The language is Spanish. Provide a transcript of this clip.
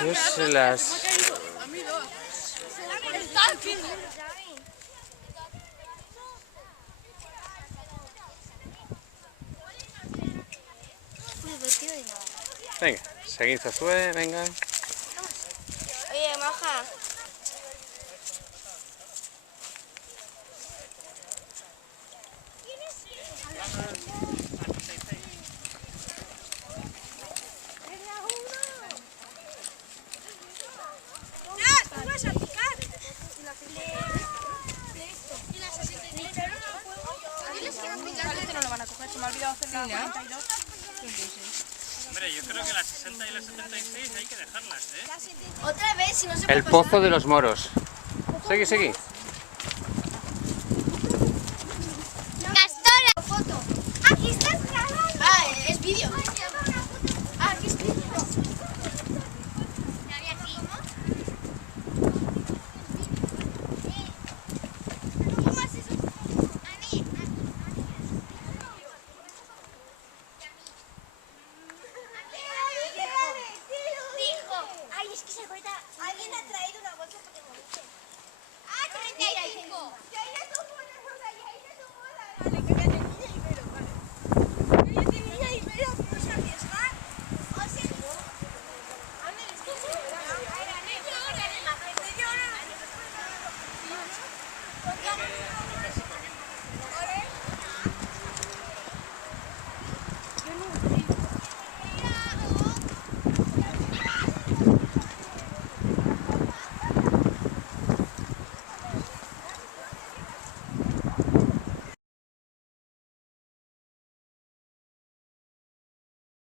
Pues las... Venga, seguid Josué, venga. Oye, Maja. ¿Tú vas a picar? No lo van a coger, se me ha olvidado hacer la 42. Hombre, yo creo que las 60 y las 76 hay que dejarlas, ¿eh? Otra vez, si no se El pozo de los moros. Seguí, seguí.